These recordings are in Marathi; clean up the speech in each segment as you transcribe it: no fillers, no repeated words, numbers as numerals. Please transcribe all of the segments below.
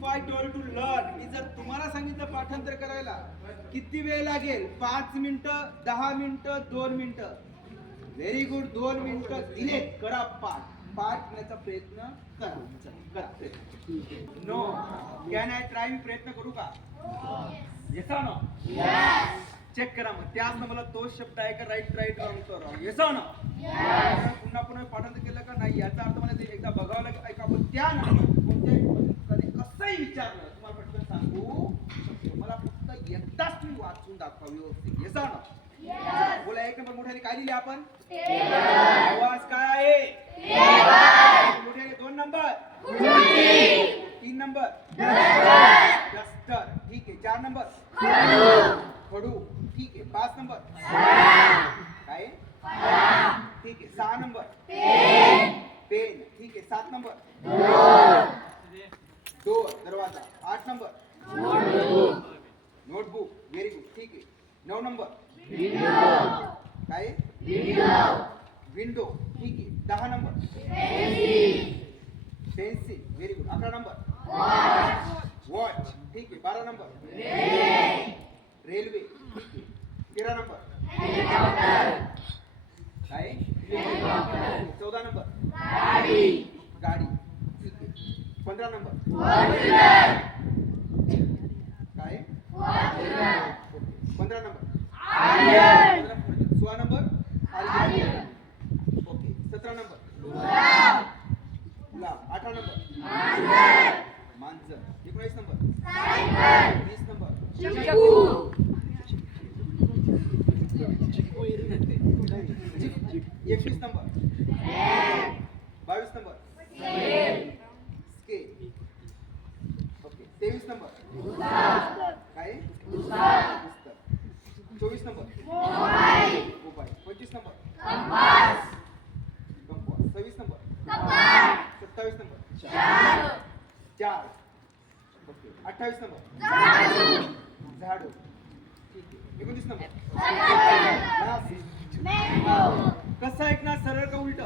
If I told to learn, मी जर तुम्हाला सांगितलं पाठांतर करायला किती वेळ लागेल? 5 मिनिटं, 10 मिनिटं, 2 मिनिटं. Very good. 2 मिनिटं दिले, करा पाठ. पाठ करण्याचा प्रयत्न करा. नो. Can I try? मी प्रयत्न करू का? Yes no? चेक करा मग. त्याच मला तोच शब्द आहे का? Right wrong. Yes no? पुन्हा पुन्हा पाठांतर केलं का नाही याचा अर्थ मला ते एकदा बघावं लागेल. ऐका, आपण कोणत्याही कसंही विचारलं तुम्हाला पटकन सांगू शकतो. मला फक्त एकदाच मी वाचून दाखवावी व्यवस्थित. Yes no? बोला. एक नंबर मोठ्याने काय लिहिले आपण? आवाज काय आहे? मोठ्याने. 2 नंबर? 3 नंबर? डस्टर. ठीक आहे. 4 नंबर? खडू. ठीक आहे. 5 नंबर? काय? ठीक आहे. 6 नंबर? पेन. ठीक आहे. 7 नंबर? डोर, दरवाजा. 8 नंबर? नोटबुक. Very good. ठीक आहे. 9 नंबर? काय? विंडो. ठीक आहे. 10 number? Pencil. Very good. 11 number? Watch. ठीक आहे. 12 नंबर? रेल्वे. ठीक आहे. 13 नंबर? काय? 14 नंबर? गाडी. ठीक आहे. 15 नंबर? काय? 15 नंबर? 16 नंबर? ओके. 17 नंबर? गुलाब. 18 नंबर? मांजर. 19 number? 20 number? 21 number? 22 number? Scale. Okay. 23 number? काय? पुस्तक. 24 number? Mobile. 25 number? Compass. 26 number? 27 number? चार. ओके. 28 नंबर? झाडू. ठीक आहे. 29 नंबर? कसं ऐकणार? सरळ का उलट?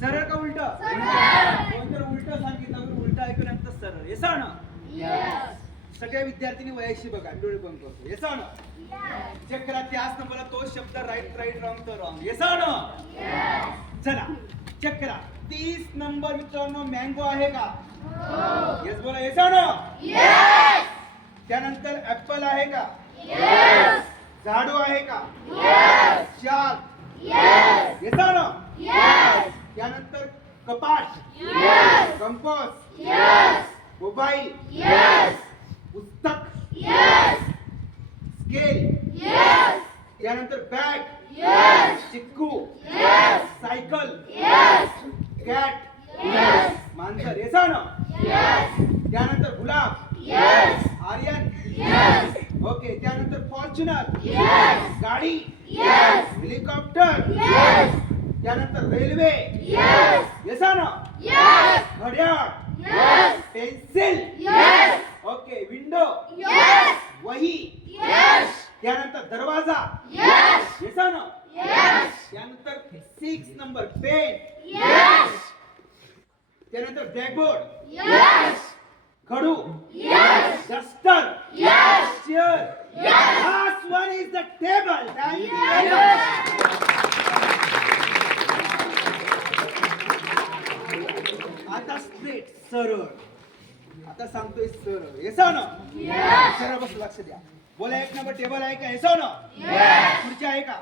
सरळ का उलट? कोण जर उलट सांगितलं उलट ऐकल्यानंतर सरळ. येस ना? सगळ्या विद्यार्थ्यांनी वयाशी बघा. डोळे बंद करतो. येस ना? चेक करा. त्याच नंबरला तो शब्द राईट रॉंग तर रॉंग. येस ना? चला चेक करा. 30 नंबर मित्रांनो मँगो आहे का? येस बोला. येस ना? त्यानंतर ऍपल आहे का? झाडू आहे का? शाल. येस ना? त्यानंतर कपाट. कंपास. मोबाईल. पुस्तक. स्केल. त्यानंतर बॅग. चिक्कू. सायकल. कॅट. मांजर. येस ना? त्यानंतर गुलाब. आर्यन. ओके. त्यानंतर फॉर्च्युनर. गाडी. हेलिकॉप्टर. त्यानंतर रेल्वे. येस ना? घड्याळ. पेन्सिल. ओके. विंडो. वही. त्यानंतर दरवाजा. येस ना? त्यानंतर 6 नंबर पेन. त्यानंतर ब्लॅकबोर्ड. खडू. Duster. Chair. Last one is the table. Thank you very much. आता स्ट्रेट सरळ. आता सांगतोय सरळ. येस ना? सरळ बस. लक्ष द्या. बोला. 1 नंबर टेबल आहे का? येस ना? खुर्ची आहे का?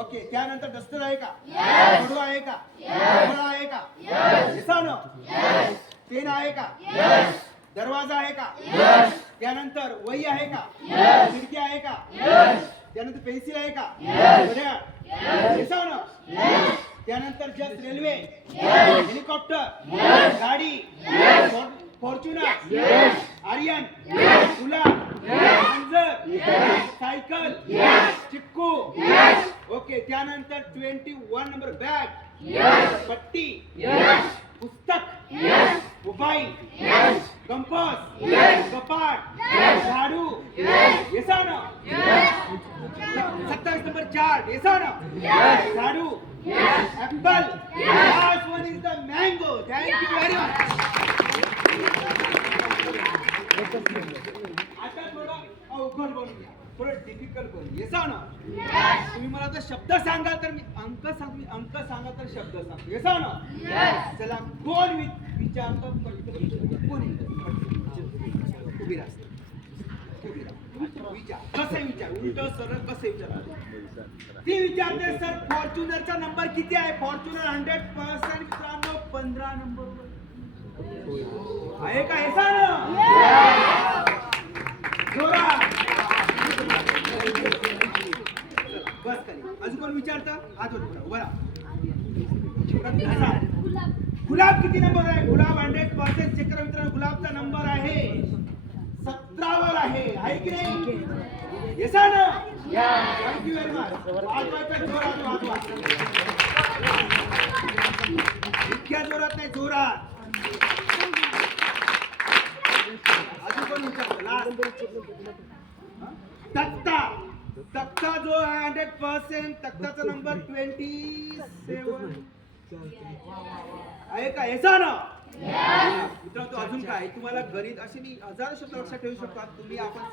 ओके. त्यानंतर डस्टर आहे का? खडू आहे का? फळा आहे का? येस ना? पेन आहे का? दरवाजा आहे का? त्यानंतर वही आहे का? खिडकी आहे का? त्यानंतर पेन्सिल आहे का? घड्याळ. येस ना? त्यानंतर जस्ट रेल्वे. हेलिकॉप्टर. गाडी. फॉर्च्युनर. आर्यन. गुलाब. मांजर. सायकल. चिक्कू. ओके. त्यानंतर 21 नंबर बॅग. पट्टी. पुस्तक. मोबाईल. कंपास. कपाट. झाडू. येस ना? 27 नंबर चार्ट. येस ना? झाडू. Apple. Last one is the mango. Thank you very much. Practical करू. येसा ना? तुम्ही मला जर शब्द सांगाल तर मी अंक सांगतो, मी अंक सांगाल तर शब्द सांगतो. येसा ना? चला कोण विचारतो? कोण उभी राहा. विचार कसं विचार, उलट सरळ कसं विचार. ती विचारते सर फॉर्च्युनरचा नंबर किती आहे? फॉर्च्युनर 100% मित्रांनो 15 नंबर आहे का? ऐसा ना? जोरात. बस खाली. अजून कोण विचारतं? हात वर उभा राहा. गुलाब किती नंबर आहे? गुलाब 100% चेक करा मित्रांनो. गुलाबचा नंबर आहे 17 वर आहे की नाही? येसा ना? Thank you very much. वाजवायचा जोरात वाजवा. इतक्या जोरात नाही, जोरात. अजून कोण विचारतो? तक्ता. तक्ता जो आहे 100% तक्ताचा नंबर 27 आहे का? येसा ना? मित्रांनो अजून काय तुम्हाला गणित असे मी हजारो शब्द लक्षात ठेवू शकता तुम्ही. आपण